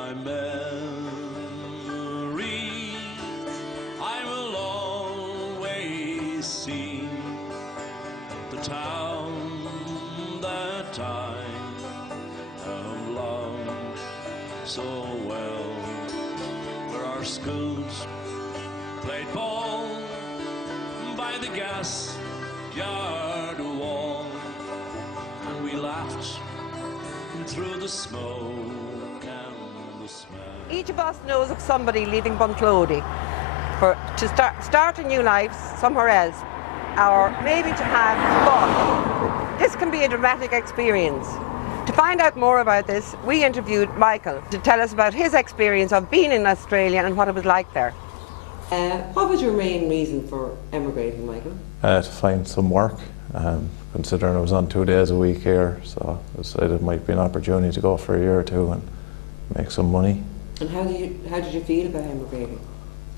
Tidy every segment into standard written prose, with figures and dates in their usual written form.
my memory, I will always see the town that I have loved so well, where our schools played ball by the gas yard wall, and we laughed through the smoke and the smell. Each of us knows of somebody leaving Bunclody to start a new life somewhere else, or maybe to have fun. This can be a dramatic experience. To find out more about this, we interviewed Michael to tell us about his experience of being in Australia and what it was like there. What was your main reason for emigrating, Michael? To find some work, considering I was on 2 days a week here, so I decided it might be an opportunity to go for a year or two and make some money. And how did you feel about emigrating?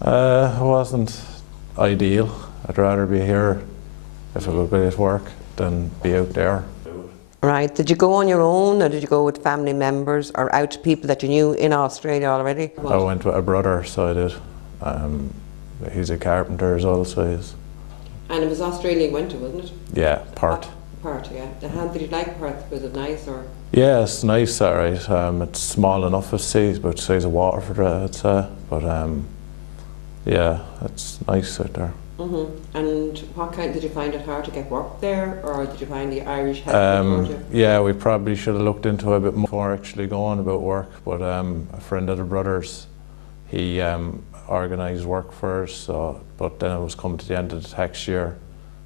It wasn't ideal. I'd rather be here if I could get work than be out there. Right. Did you go on your own, or did you go with family members, or out to people that you knew in Australia already? I went with a brother, so I did. He's a carpenter as well, so he's... And it was Australia you went to, wasn't it? Yeah, Perth. Perth, yeah. How did you like Perth? Was it nice, or...? Yeah, it's nice, alright. It's small enough to see, it's about the size of Waterford, I'd say. But yeah, it's nice out there. And what kind, did you find it hard to get work there, or did you find the Irish helped you? Yeah, we probably should have looked into it a bit more before actually going about work, but a friend of the brother's, he organised work for us, but then it was coming to the end of the tax year,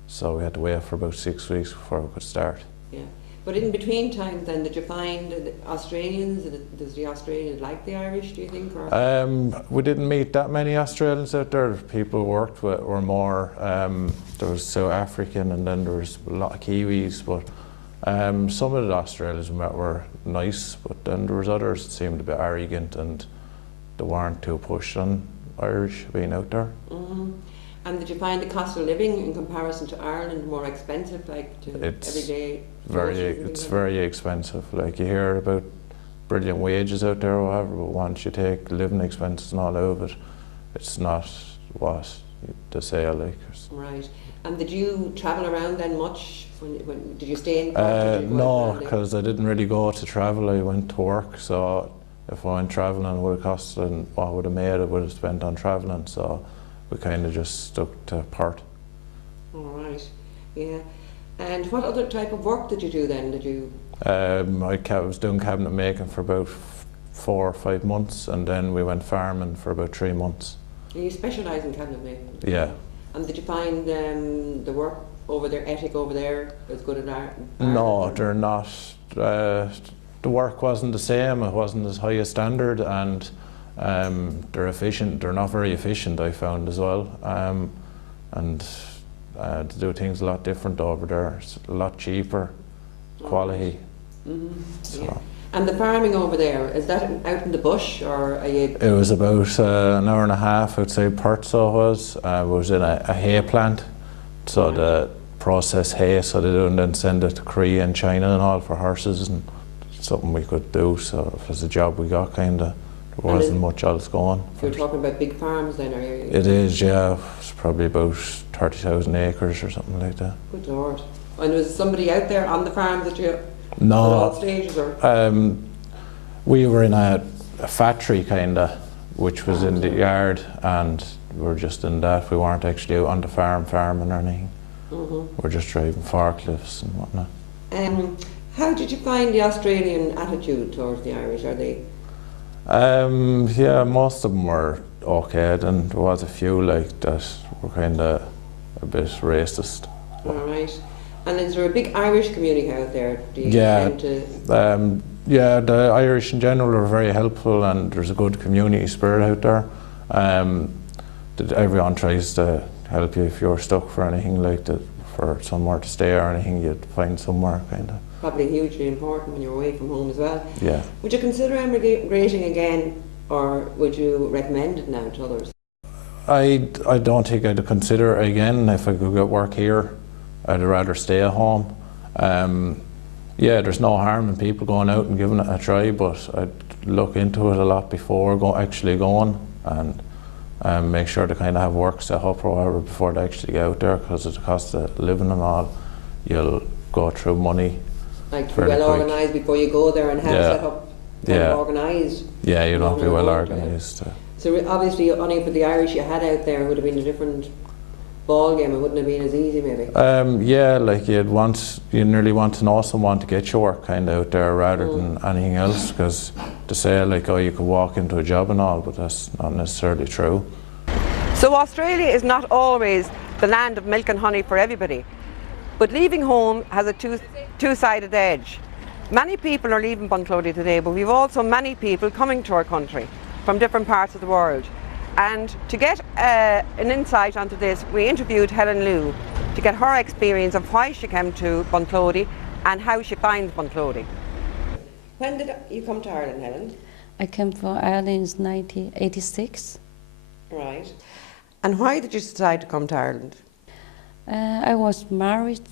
so we had to wait for about 6 weeks before we could start. Yeah, but in between times then, did you find Australians, does the Australians like the Irish, do you think? Or? We didn't meet that many Australians out there. The people we worked with were more, there was South African, and then there was a lot of Kiwis, but some of the Australians we met were nice, but then there was others that seemed a bit arrogant and they weren't too pushed on Irish being out there. And did you find the cost of living in comparison to Ireland more expensive, like to everyday? It's very expensive. Like, you hear about brilliant wages out there or whatever, but once you take living expenses and all out of it, it's not what they say, like. Right. And did you travel around then much? Did you stay in Perth? No, because I didn't really go to travel. I went to work, so if I went travelling, it would have cost, and what I would have made, I would have spent on travelling. So we kind of just stuck to Perth. All right. Yeah. And what other type of work did you do then? Did you? I was doing cabinet making for about 4 or 5 months, and then we went farming for about 3 months. And you specialise in cabinet making? Yeah. And did you find the work over there, ethic over there, as good as Ireland? No, they're not. The work wasn't the same. It wasn't as high a standard, and they're efficient. They're not very efficient, I found as well. And to do things a lot different over there. It's a lot cheaper, quality. So. Yeah. And the farming over there, is that out in the bush, or are you? It was about an hour and a half outside Perth, so it was. I was in a hay plant, so they process hay, so they do, and then send it to Korea and China and all for horses, and something we could do. So if it's a job we got, kinda, there wasn't much else going. You're talking about big farms then, are you? It is, yeah. It's probably about 30,000 acres or something like that. Good Lord. And was somebody out there on the farm that you? No. At all stages, or? We were in a factory kinda, which was in the yard, and we were just in that. We weren't actually out on the farming or anything. We're just driving forklifts and whatnot. How did you find the Australian attitude towards the Irish? Are they? Yeah, most of them were okay, and there was a few like that were kinda a bit racist. All right. And is there a big Irish community out there? Do you tend to? Yeah, the Irish in general are very helpful, and there's a good community spirit out there. Everyone tries to help you if you're stuck for anything, like that, for somewhere to stay or anything, you'd find somewhere, kind of. Probably hugely important when you're away from home as well. Yeah. Would you consider emigrating again, or would you recommend it now to others? I don't think I'd consider it again. If I could get work here, I'd rather stay at home. Yeah, there's no harm in people going out and giving it a try, but I'd look into it a lot before actually going, and make sure to kind of have work set up or whatever before they actually get out there, because of the cost of living and all. You'll go through money. Like to be well organised before you go there and have set up, kind of organised. Yeah, you'd have to be well organised. So obviously, only for the Irish you had out there would have been a different ball game. It wouldn't have been as easy, maybe. Yeah, like you nearly want to know someone to get your work kind of out there rather than anything else, because to say like, oh, you could walk into a job and all, but that's not necessarily true. So Australia is not always the land of milk and honey for everybody, but leaving home has a two-sided edge. Many people are leaving Bunclody today, but we've also many people coming to our country from different parts of the world. And to get an insight onto this, we interviewed Helen Liu to get her experience of why she came to Bunclody and how she finds Bunclody. When did you come to Ireland, Helen? I came from Ireland in 1986. Right. And why did you decide to come to Ireland? I was married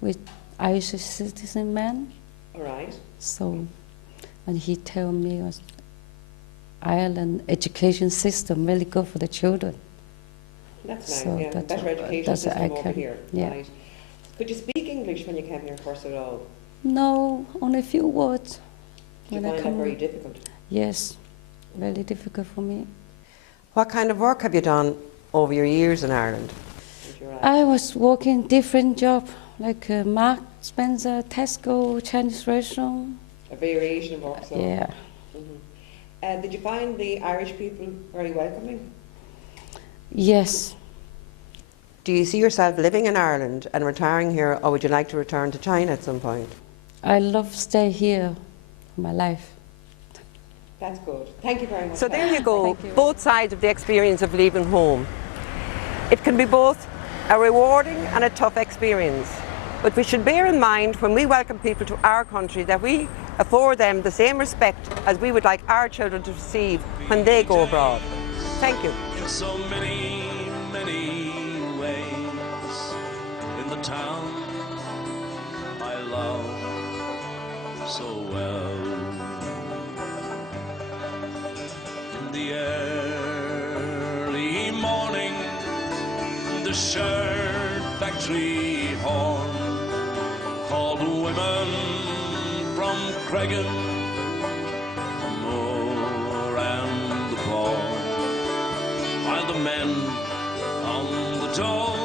with Irish citizen man. Right. So, and he told me was Ireland education system really good for the children. That's nice, so yeah. Better education system over here. Yeah. Right. Could you speak English when you came here first of all? No, only a few words. Did you find that very difficult? Yes, very difficult for me. What kind of work have you done over your years in Ireland? I was working different job, like Mark Spencer, Tesco, Chinese restaurant. A variation of work, so. Yeah. Did you find the Irish people very welcoming? Yes. Do you see yourself living in Ireland and retiring here, or would you like to return to China at some point? I love stay here for my life. That's good. Thank you very much. So there you go, Thank you. Both sides of the experience of leaving home. It can be both a rewarding and a tough experience. But we should bear in mind when we welcome people to our country that we afford them the same respect as we would like our children to receive when they go abroad. Thank you. In so many, many ways, in the town I love so well, in the early morning, the shirt factory horn called women from Cregan, from Moore and the Paul, while the men on the door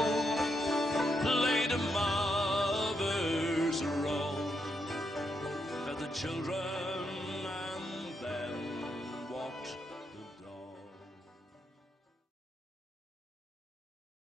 laid a mother's roll, fed the children